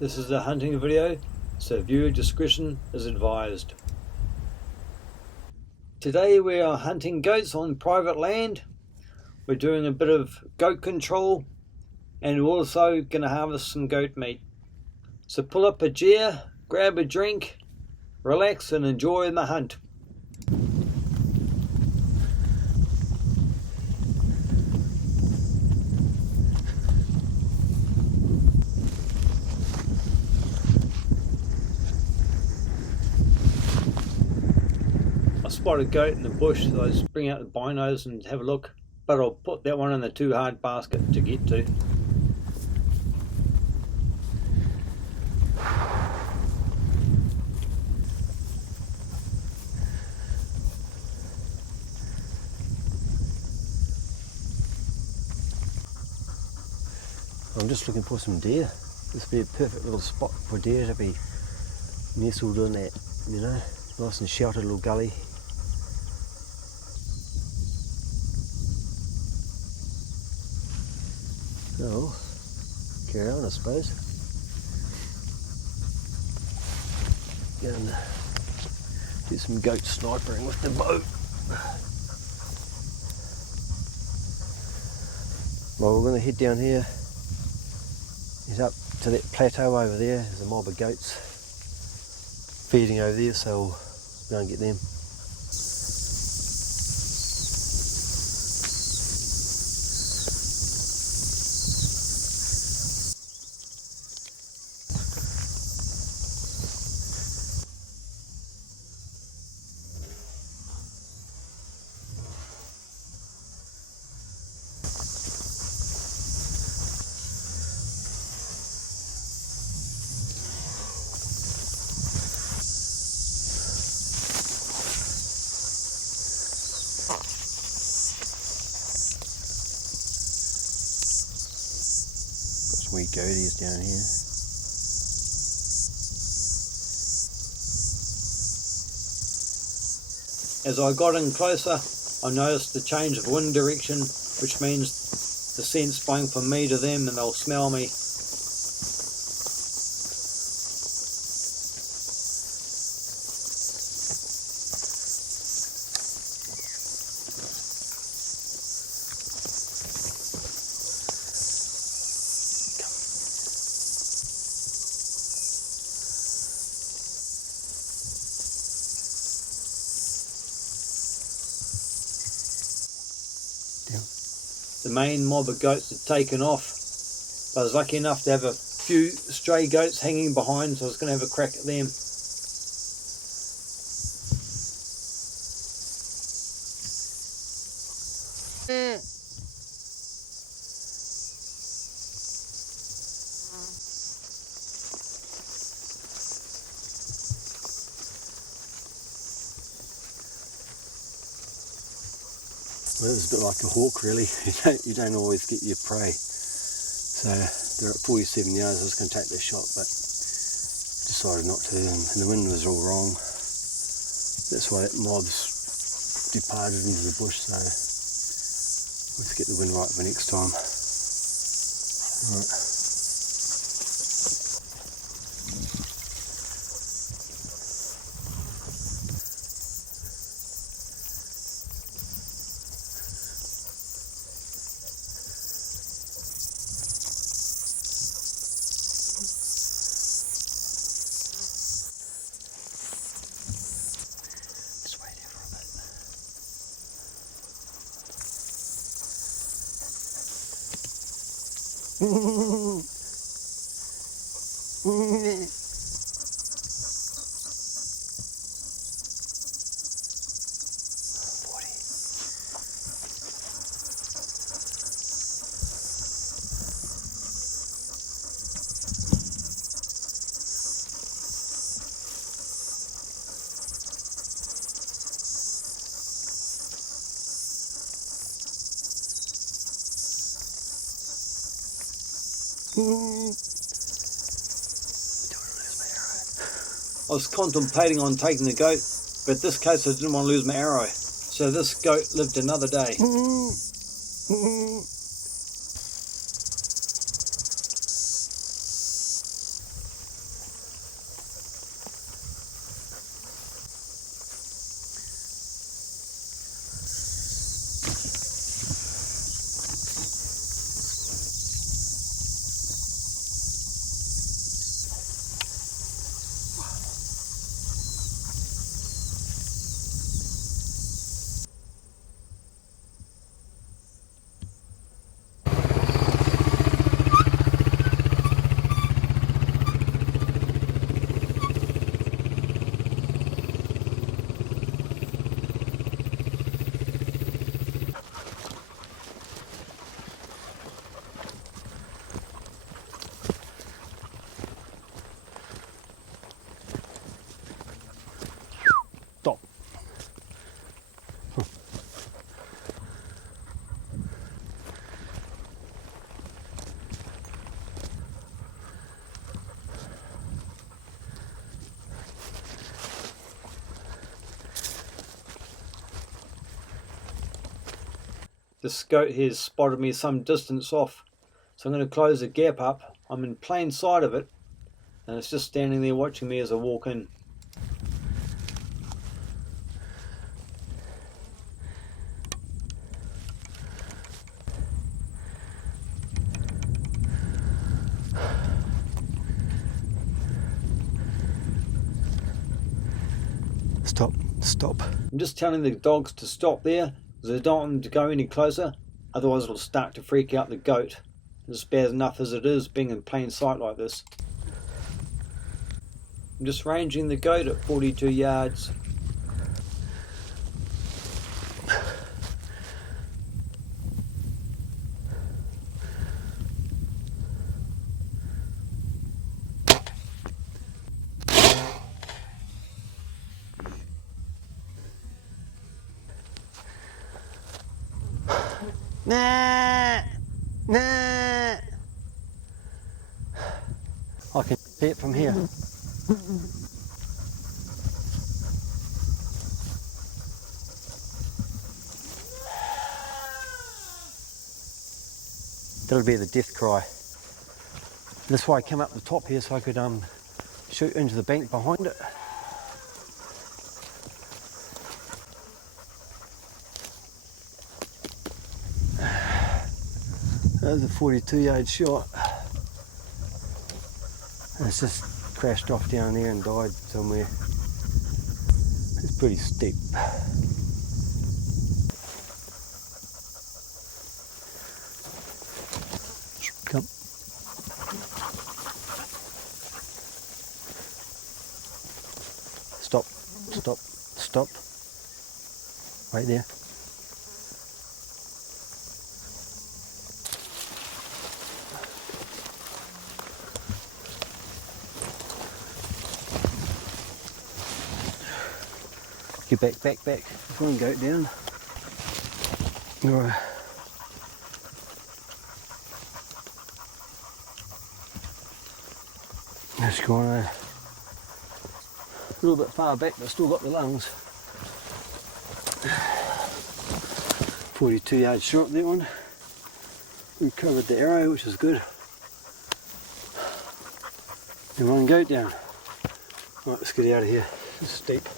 This is a hunting video, so viewer discretion is advised. Today we are hunting goats on private land. We're doing a bit of goat control and we're also going to harvest some goat meat. So pull up a chair, grab a drink, relax and enjoy the hunt. I spotted a goat in the bush, so I just bring out the binos and have a look, but I'll put that one in the too hard basket to get to. I'm just looking for some deer. This would be a perfect little spot for deer to be nestled in at, you know, nice and sheltered little gully. Oh, carry on I suppose. Go and do some goat snipering with the bow. Well, we're going to head down here. He's up to that plateau over there. There's a mob of goats feeding over there, so we'll go and get them. Wee goaties down here. As I got in closer, I noticed the change of wind direction, which means the scent's going from me to them and they'll smell me. The main mob of goats had taken off, but I was lucky enough to have a few stray goats hanging behind, so I was going to have a crack at them. Well, it's a bit like a hawk really. You don't always get your prey. So they're at 47 yards. I was going to take this shot, but decided not to, and the wind was all wrong. That's why that mob's departed into the bush, so let's get the wind right for next time. Right. I was contemplating on taking the goat, but in this case I didn't want to lose my arrow, so this goat lived another day. This goat here has spotted me some distance off, so I'm going to close the gap up. I'm in plain sight of it, and it's just standing there watching me as I walk in. Stop, stop. I'm just telling the dogs to stop there, because I don't want them to go any closer, otherwise it'll start to freak out the goat. It's bad enough as it is being in plain sight like this. I'm just ranging the goat at 42 yards. Nah, nah. I can see it from here. That'll be the death cry. That's why I came up the top here so I could shoot into the bank behind it. That was a 42-yard shot. And it's just crashed off down there and died somewhere. It's pretty steep. Come. Stop, stop, stop. Right there. Get back, back, back. There's one goat down. Alright. That's gone a little bit far back, but still got the lungs. 42-yard shot, that one. We covered the arrow, which is good. And one goat down. Right, let's get out of here. It's steep.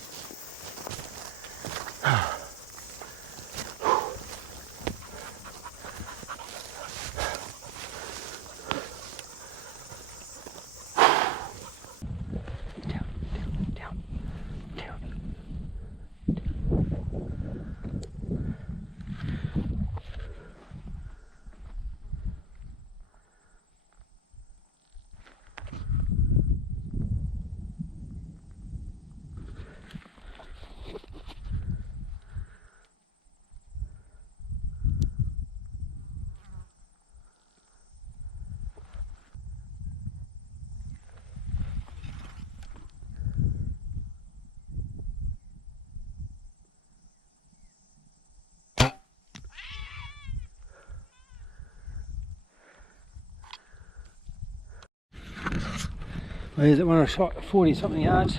There's that one I shot 40 something yards.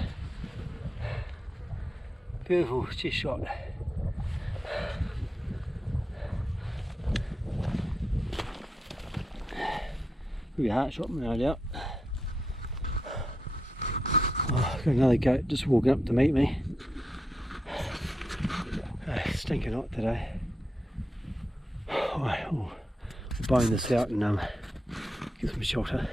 Beautiful chest shot. Could be a heart shot, no doubt. Oh, got another goat just walking up to meet me. Stinking hot today. Alright, we'll bone this out and get some shelter.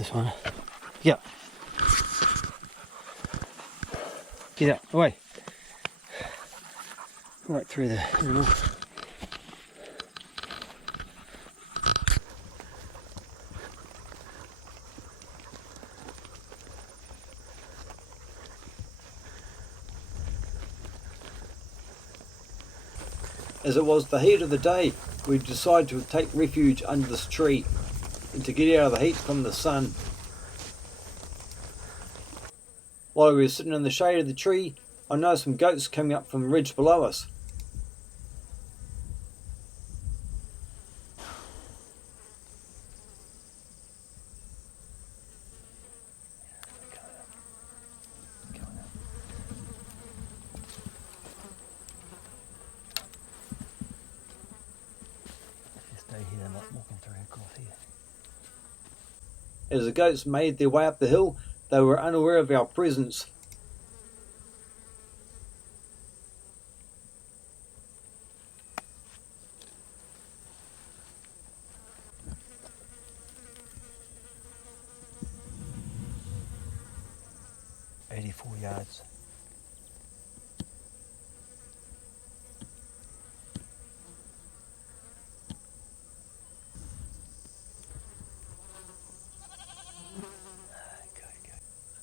This one. Yeah. Get out, away. Right through the animal. As it was the heat of the day, we decided to take refuge under this tree and to get out of the heat from the sun. While we were sitting in the shade of the tree, I noticed some goats coming up from the ridge below us. As the goats made their way up the hill, they were unaware of our presence. Yards.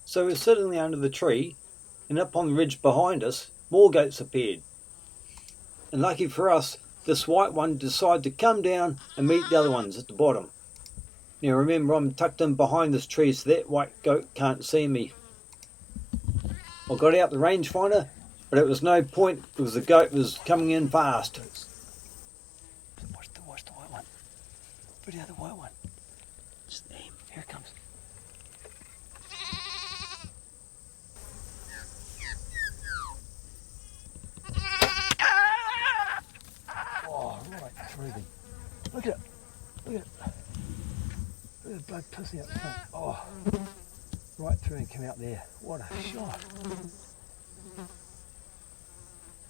So we were sitting there under the tree, and up on the ridge behind us, more goats appeared. And lucky for us, this white one decided to come down and meet the other ones at the bottom. Now remember, I'm tucked in behind this tree so that white goat can't see me. I got out the rangefinder, but it was no point because the goat was coming in fast. Watch the white one. Pretty other white one. Just aim. Here it comes. Oh, right through them. Look at it. Look at it. Look at the blood pussy up the front. Oh, right through and came out there. What a shot.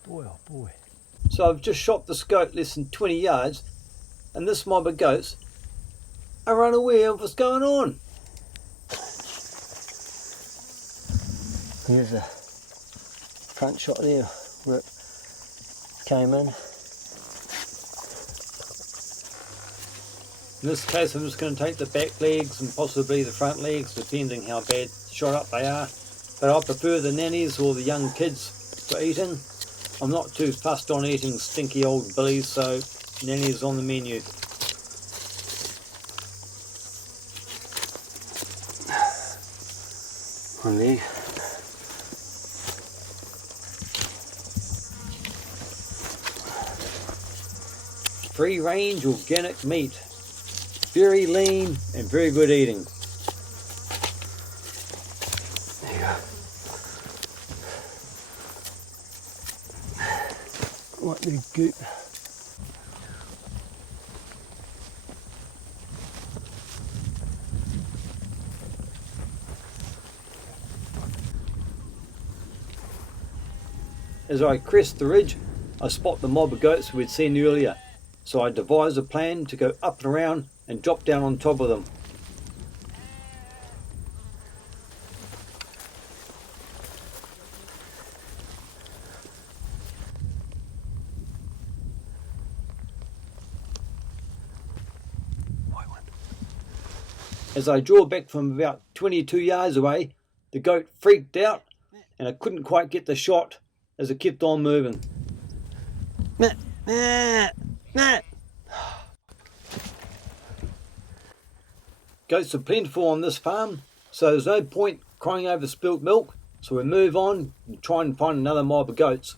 Boy, oh boy. So I've just shot this goat less than 20 yards, and this mob of goats are unaware of what's going on. Here's a front shot there where it came in. In this case, I'm just going to take the back legs and possibly the front legs, depending how bad shot up they are. But I prefer the nannies or the young kids for eating. I'm not too fussed on eating stinky old billies, so nannies on the menu. One leg. Free range organic meat. Very lean and very good eating. There you go. What big goop. As I crest the ridge, I spot the mob of goats we'd seen earlier, so I devise a plan to go up and around and drop down on top of them. As I draw back from about 22 yards away, the goat freaked out and I couldn't quite get the shot as it kept on moving. Goats are plentiful on this farm, so there's no point crying over spilt milk, so we move on and try and find another mob of goats.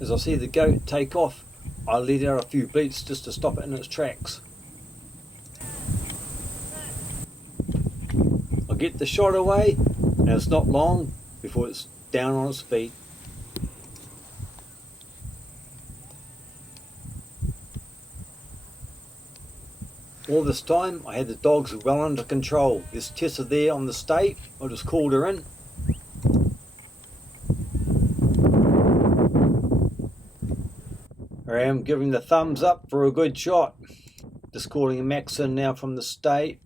As I see the goat take off, I let out a few bleats just to stop it in its tracks. I get the shot away, and it's not long before it's down on its feet. All this time I had the dogs well under control. There's Tessa there on the stay. I just called her in. I am giving the thumbs up for a good shot. Just calling Max in now from the stay.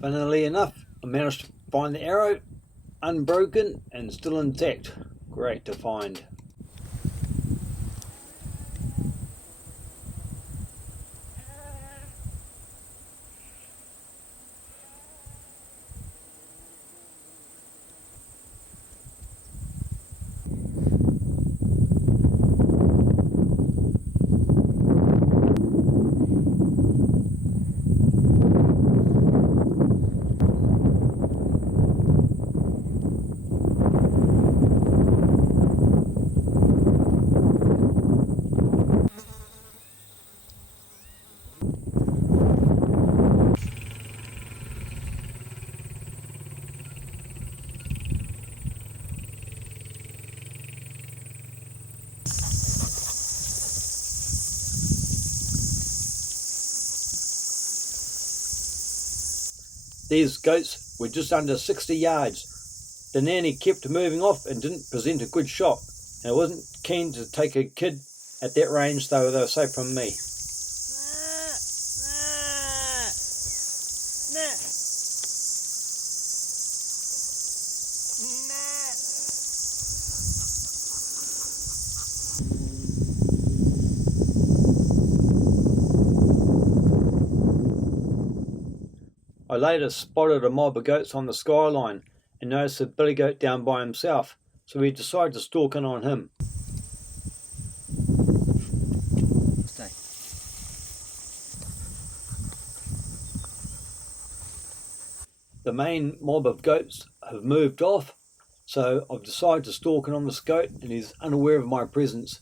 Funnily enough, I managed to find the arrow, unbroken and still intact. Great to find. These goats were just under 60 yards. The nanny kept moving off and didn't present a good shot. And I wasn't keen to take a kid at that range, though they were safe from me. I later spotted a mob of goats on the skyline and noticed a billy goat down by himself, so we decided to stalk in on him. Stay. The main mob of goats have moved off, so I've decided to stalk in on this goat and he's unaware of my presence.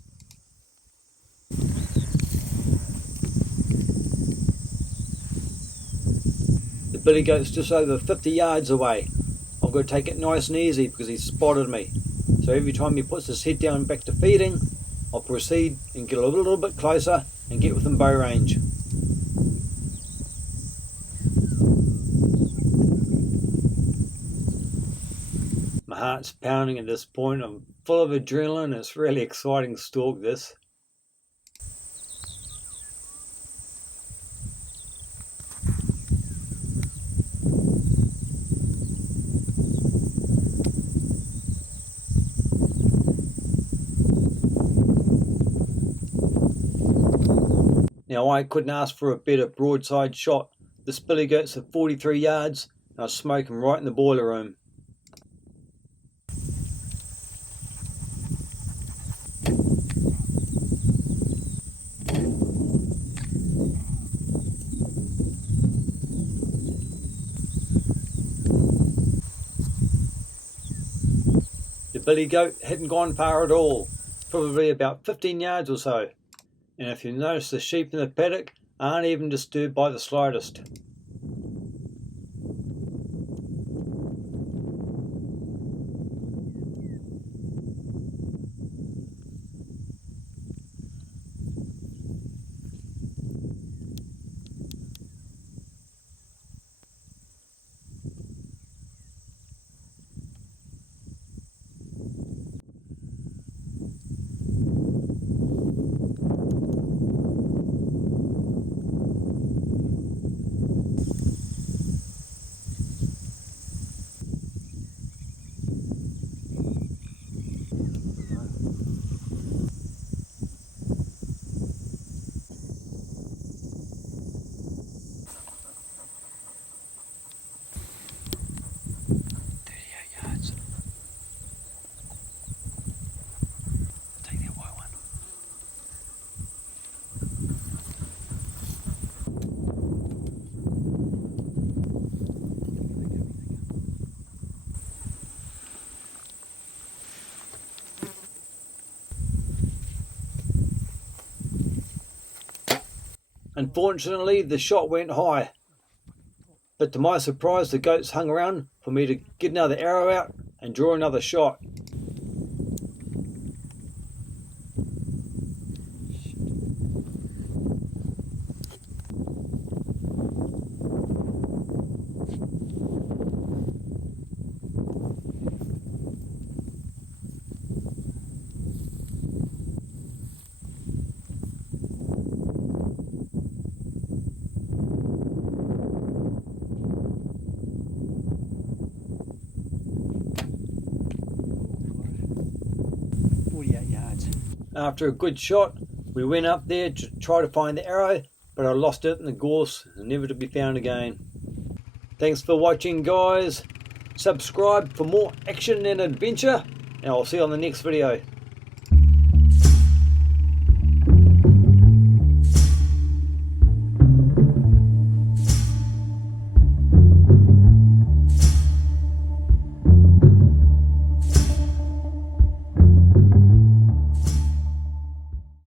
The billy goat's just over 50 yards away. I've got to take it nice and easy because he's spotted me. So every time he puts his head down back to feeding, I'll proceed and get a little bit closer and get within bow range. My heart's pounding at this point. I'm full of adrenaline. It's really exciting stalk this. Now I couldn't ask for a better broadside shot. This billy goat's at 43 yards and I smoke him right in the boiler room. The billy goat hadn't gone far at all, probably about 15 yards or so. And if you notice, the sheep in the paddock aren't even disturbed by the slightest. Unfortunately, the shot went high, but to my surprise, the goats hung around for me to get another arrow out and draw another shot. after a good shot. We went up there to try to find the arrow, but I lost it in the gorse, never to be found again. Thanks for watching, guys. Subscribe for more action and adventure, and I'll see you on the next video.